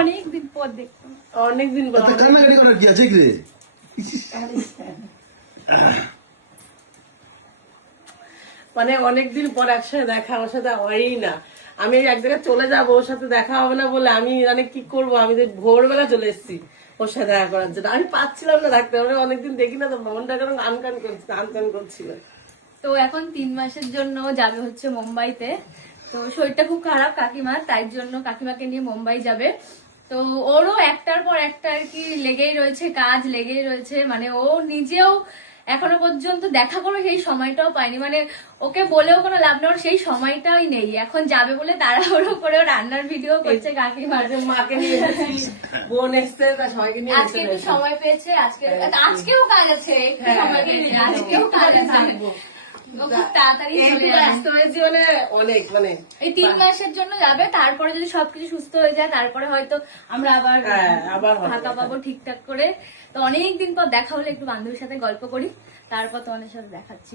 অনেকদিন পর দেখতাম, অনেকদিন পর কান্নাকাটি করার কি আছে রে? মানে অনেকদিন পর একসাথে দেখা আমার সাথে হয়ই না। আমি এক জায়গায় চলে যাবো, ওর সাথে দেখা হবে না বলে আমি মানে কি করবো, আমি তো ভোরবেলা চলে এসেছি ওর সাথে দেখা করার জন্য। আমি পাচ্ছিলাম না থাকতে, মানে অনেকদিন দেখি না তো মনটা কেন আনকান করছিল। তো এখন 3 মাসের জন্য যাবে হচ্ছে মুম্বাইতে। তো শরীরটা খুব খারাপ কাকিমার, তাই জন্য কাকিমাকে নিয়ে মুম্বাই যাবে। তো ওরও একটার পর একটা আর কি লেগেই রয়েছে, কাজ লেগেই রয়েছে। মানে ও নিজেও এখনো পর্যন্ত দেখা করে সেই সময়টাও পায়নি, মানে ওকে বলেও কোনো লাভ নেই, ওর সেই সময়টাই নেই। এখন যাবে বলে তাড়াহুড়ো করে রান্নার ভিডিও করছে কাকিমা, মাকে নিয়ে এসেছি, বোন এসছে, তার সবাইকে নিয়ে আজকে একটু সময় পেয়েছে, আজকেও কাজ আছে, একটু সময় পেয়েছে, আজকেও কাজ আছে। ও খুব তাড়াতাড়ি চলে আসতে হয়েছে, মানে অনেক, মানে এই 3 মাসের জন্য যাবে। তারপরে যদি সবকিছু সুস্থ হয়ে যায় তারপরে হয়তো আমরা আবার থাকা পাবো ঠিকঠাক করে। তো অনেকদিন পর দেখা হলে একটু বান্ধবীর সাথে গল্প করি, তারপর তোমাদের সাথে দেখাচ্ছি।